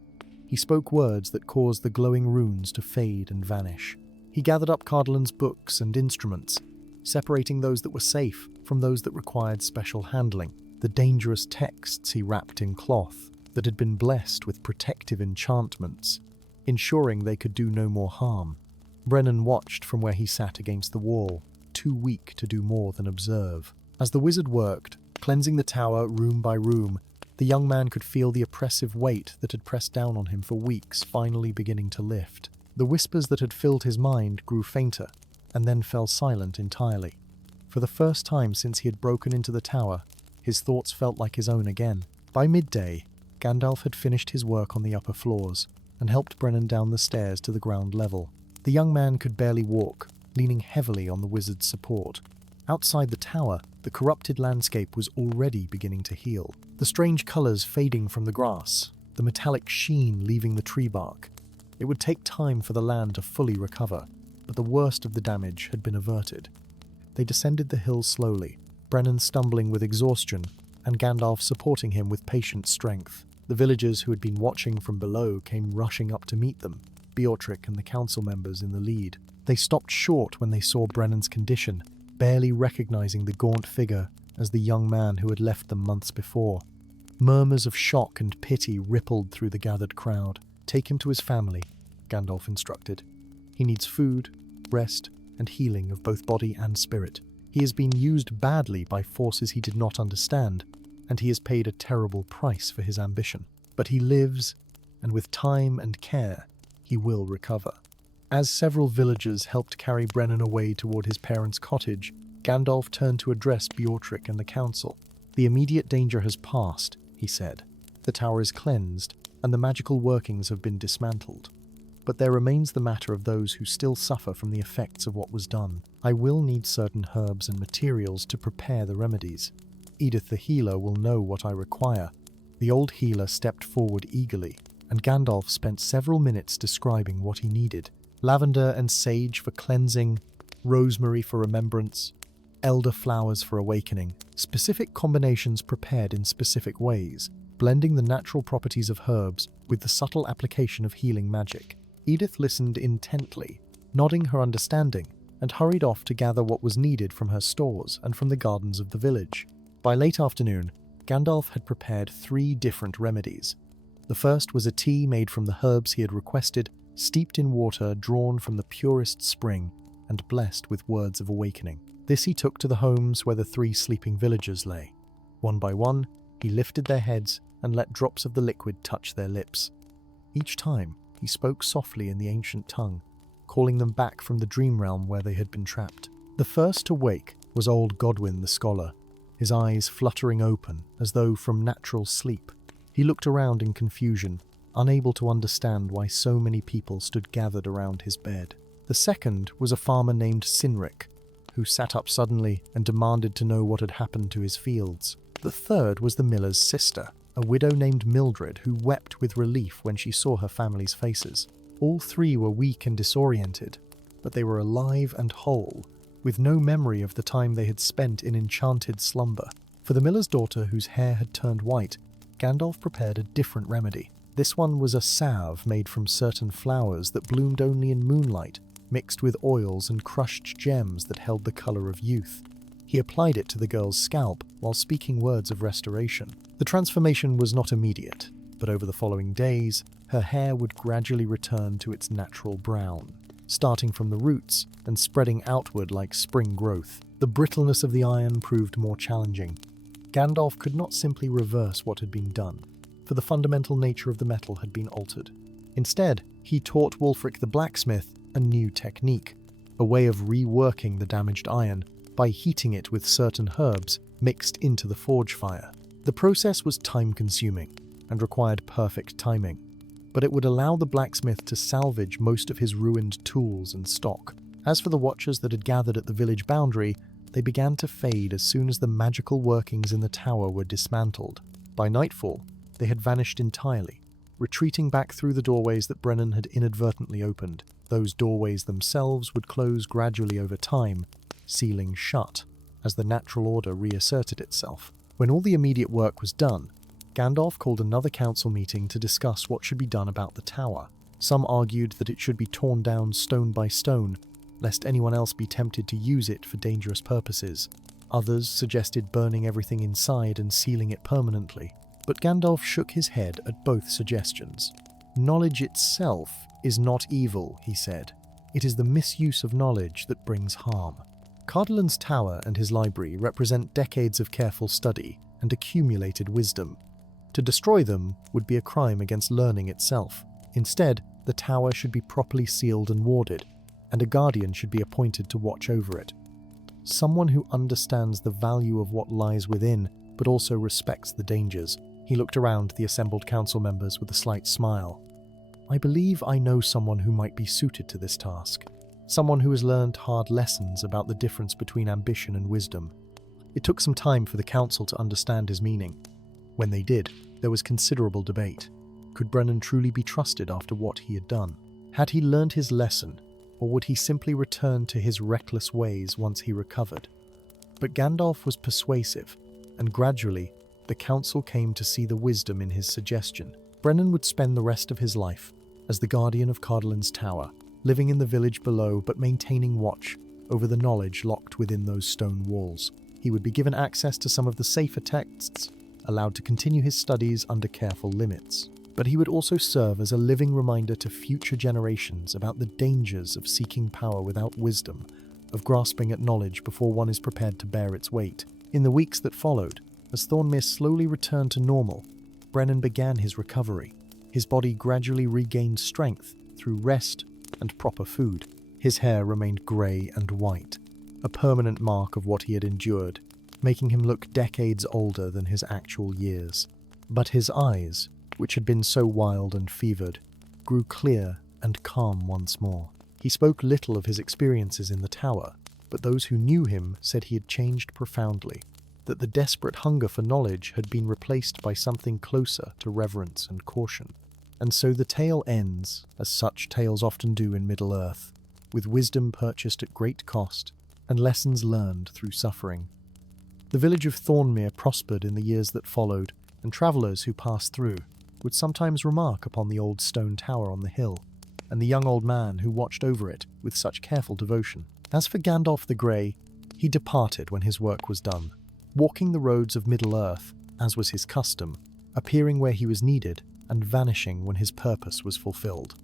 He spoke words that caused the glowing runes to fade and vanish. He gathered up Cardolin's books and instruments, separating those that were safe from those that required special handling. The dangerous texts he wrapped in cloth that had been blessed with protective enchantments, ensuring they could do no more harm. Brennan watched from where he sat against the wall, too weak to do more than observe. As the wizard worked, cleansing the tower room by room, the young man could feel the oppressive weight that had pressed down on him for weeks finally beginning to lift. The whispers that had filled his mind grew fainter, and then fell silent entirely. For the first time since he had broken into the tower, his thoughts felt like his own again. By midday, Gandalf had finished his work on the upper floors, and helped Brennan down the stairs to the ground level. The young man could barely walk, leaning heavily on the wizard's support. Outside the tower, the corrupted landscape was already beginning to heal. The strange colours fading from the grass, the metallic sheen leaving the tree bark. It would take time for the land to fully recover, but the worst of the damage had been averted. They descended the hill slowly, Brennan stumbling with exhaustion, and Gandalf supporting him with patient strength. The villagers who had been watching from below came rushing up to meet them, Beortric and the council members in the lead. They stopped short when they saw Brennan's condition, barely recognizing the gaunt figure as the young man who had left them months before. Murmurs of shock and pity rippled through the gathered crowd. "Take him to his family," Gandalf instructed. "He needs food, rest, and healing of both body and spirit. He has been used badly by forces he did not understand, and he has paid a terrible price for his ambition. But he lives, and with time and care, he will recover." As several villagers helped carry Brennan away toward his parents' cottage, Gandalf turned to address Beortric and the council. "The immediate danger has passed," he said. "The tower is cleansed, and the magical workings have been dismantled. But there remains the matter of those who still suffer from the effects of what was done. I will need certain herbs and materials to prepare the remedies. Edith the healer will know what I require." The old healer stepped forward eagerly, and Gandalf spent several minutes describing what he needed. Lavender and sage for cleansing, rosemary for remembrance, elder flowers for awakening, specific combinations prepared in specific ways, blending the natural properties of herbs with the subtle application of healing magic. Edith listened intently, nodding her understanding, and hurried off to gather what was needed from her stores and from the gardens of the village. By late afternoon, Gandalf had prepared 3 different remedies. The first was a tea made from the herbs he had requested, steeped in water drawn from the purest spring and blessed with words of awakening. This he took to the homes where the 3 sleeping villagers lay. One by one, he lifted their heads and let drops of the liquid touch their lips. Each time, he spoke softly in the ancient tongue, calling them back from the dream realm where they had been trapped. The first to wake was old Godwin the scholar, his eyes fluttering open as though from natural sleep. He looked around in confusion, unable to understand why so many people stood gathered around his bed. The second was a farmer named Sinric, who sat up suddenly and demanded to know what had happened to his fields. The third was the miller's sister, a widow named Mildred, who wept with relief when she saw her family's faces. All 3 were weak and disoriented, but they were alive and whole, with no memory of the time they had spent in enchanted slumber. For the miller's daughter, whose hair had turned white, Gandalf prepared a different remedy. This one was a salve made from certain flowers that bloomed only in moonlight, mixed with oils and crushed gems that held the color of youth. He applied it to the girl's scalp while speaking words of restoration. The transformation was not immediate, but over the following days, her hair would gradually return to its natural brown. starting from the roots and spreading outward like spring growth. The brittleness of the iron proved more challenging. Gandalf could not simply reverse what had been done, for the fundamental nature of the metal had been altered. Instead, he taught Wulfric the blacksmith a new technique, a way of reworking the damaged iron by heating it with certain herbs mixed into the forge fire. The process was time-consuming and required perfect timing, but it would allow the blacksmith to salvage most of his ruined tools and stock. As for the watchers that had gathered at the village boundary, they began to fade as soon as the magical workings in the tower were dismantled. By nightfall, they had vanished entirely, retreating back through the doorways that Brennan had inadvertently opened. Those doorways themselves would close gradually over time, sealing shut, as the natural order reasserted itself. When all the immediate work was done, Gandalf called another council meeting to discuss what should be done about the tower. Some argued that it should be torn down stone by stone, lest anyone else be tempted to use it for dangerous purposes. Others suggested burning everything inside and sealing it permanently. But Gandalf shook his head at both suggestions. Knowledge itself is not evil, he said. It is the misuse of knowledge that brings harm. Cardolan's tower and his library represent decades of careful study and accumulated wisdom. To destroy them would be a crime against learning itself. Instead, the tower should be properly sealed and warded, and a guardian should be appointed to watch over it. Someone who understands the value of what lies within, but also respects the dangers. He looked around the assembled council members with a slight smile. I believe I know someone who might be suited to this task. Someone who has learned hard lessons about the difference between ambition and wisdom. It took some time for the council to understand his meaning. When they did, there was considerable debate. Could Brennan truly be trusted after what he had done? Had he learned his lesson, or would he simply return to his reckless ways once he recovered? But Gandalf was persuasive, and gradually, the council came to see the wisdom in his suggestion. Brennan would spend the rest of his life as the guardian of Cardolan's tower, living in the village below but maintaining watch over the knowledge locked within those stone walls. He would be given access to some of the safer texts, allowed to continue his studies under careful limits. But he would also serve as a living reminder to future generations about the dangers of seeking power without wisdom, of grasping at knowledge before one is prepared to bear its weight. In the weeks that followed, as Thornmere slowly returned to normal, Brennan began his recovery. His body gradually regained strength through rest and proper food. His hair remained grey and white, a permanent mark of what he had endured, making him look decades older than his actual years. But his eyes, which had been so wild and fevered, grew clear and calm once more. He spoke little of his experiences in the tower, but those who knew him said he had changed profoundly, that the desperate hunger for knowledge had been replaced by something closer to reverence and caution. And so the tale ends, as such tales often do in Middle-earth, with wisdom purchased at great cost and lessons learned through suffering. The village of Thornmere prospered in the years that followed, and travellers who passed through would sometimes remark upon the old stone tower on the hill, and the young old man who watched over it with such careful devotion. As for Gandalf the Grey, he departed when his work was done, walking the roads of Middle-earth, as was his custom, appearing where he was needed and vanishing when his purpose was fulfilled.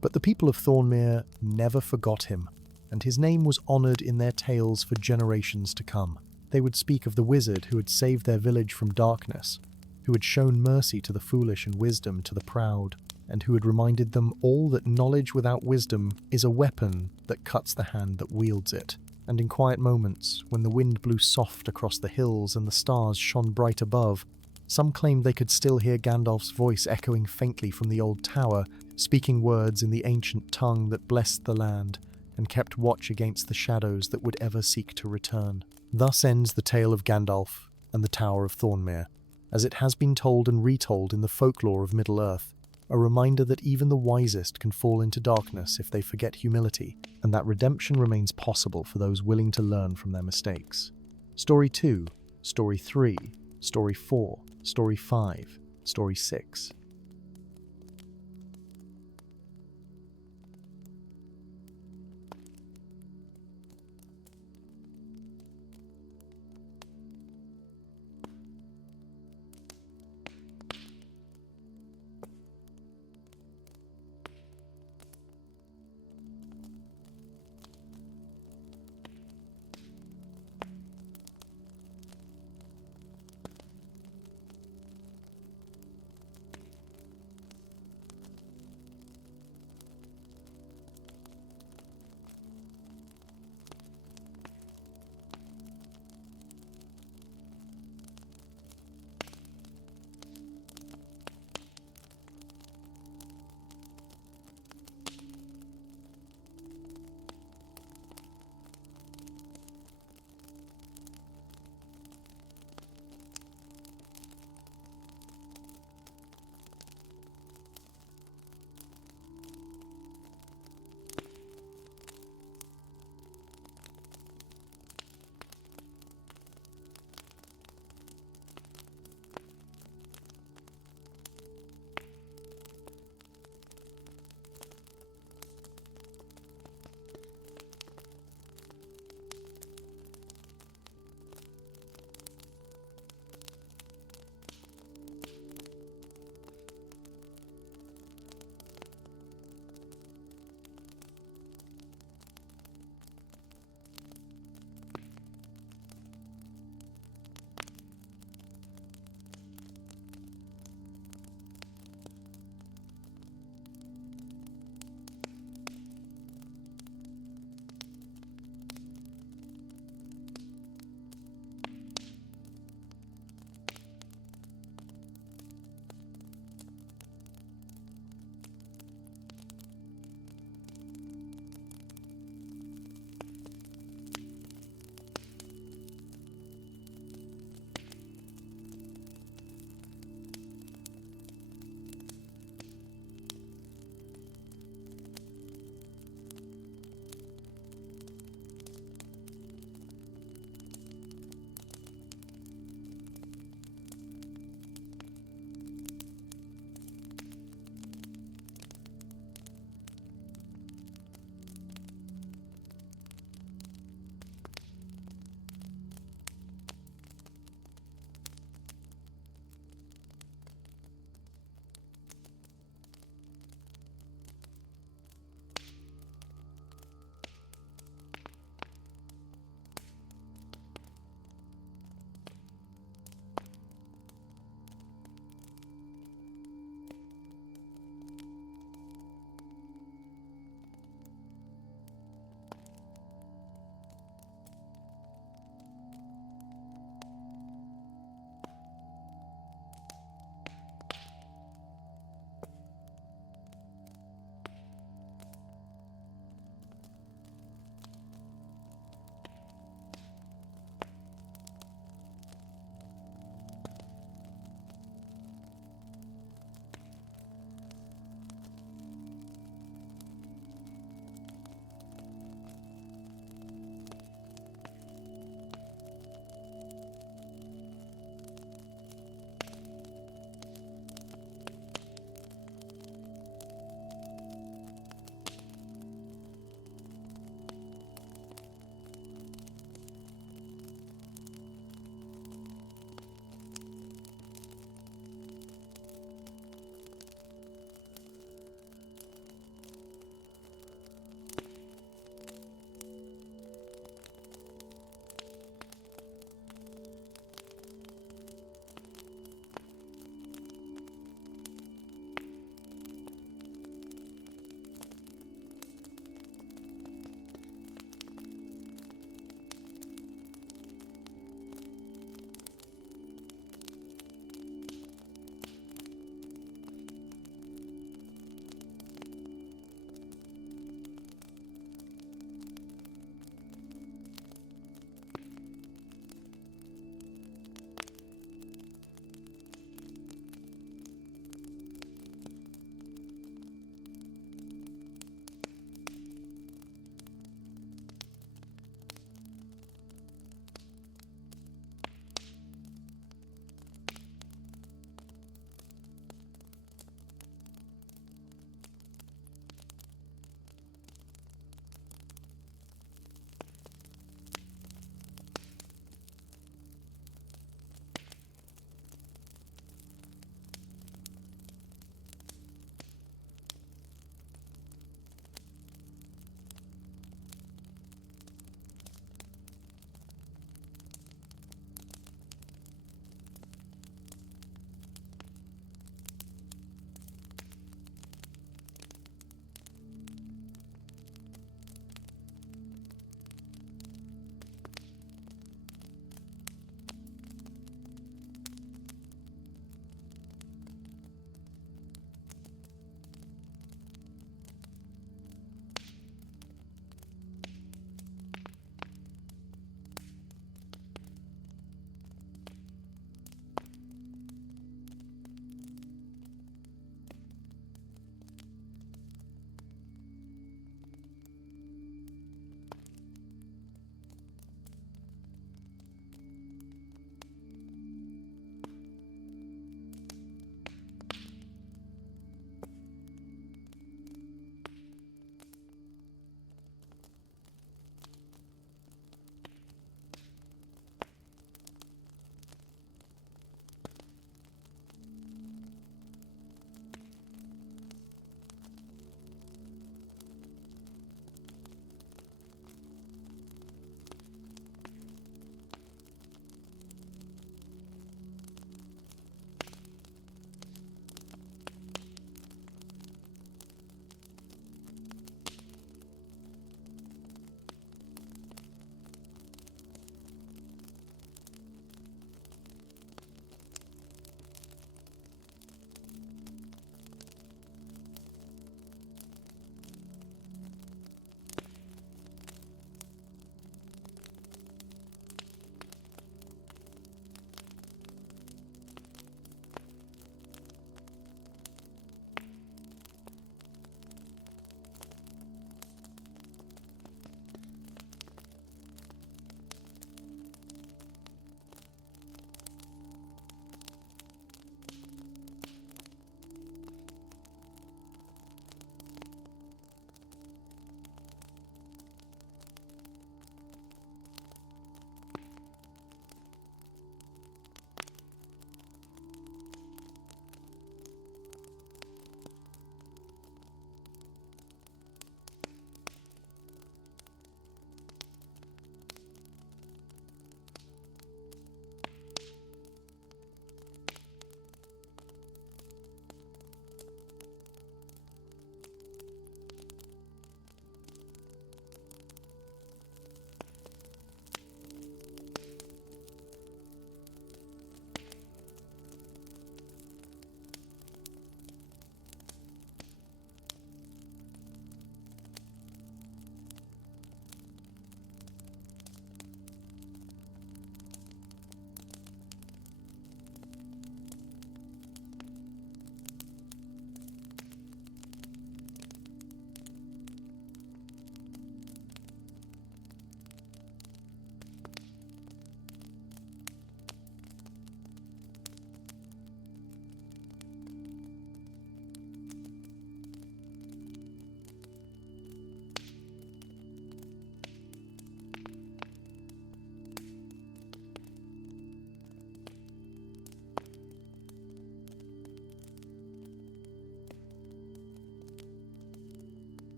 But the people of Thornmere never forgot him, and his name was honoured in their tales for generations to come. They would speak of the wizard who had saved their village from darkness, who had shown mercy to the foolish and wisdom to the proud, and who had reminded them all that knowledge without wisdom is a weapon that cuts the hand that wields it. And in quiet moments, when the wind blew soft across the hills and the stars shone bright above, some claimed they could still hear Gandalf's voice echoing faintly from the old tower, speaking words in the ancient tongue that blessed the land and kept watch against the shadows that would ever seek to return. Thus ends the tale of Gandalf and the Tower of Thornmere, as it has been told and retold in the folklore of Middle-earth, a reminder that even the wisest can fall into darkness if they forget humility, and that redemption remains possible for those willing to learn from their mistakes. Story 2, Story 3, Story 4, Story 5, Story 6.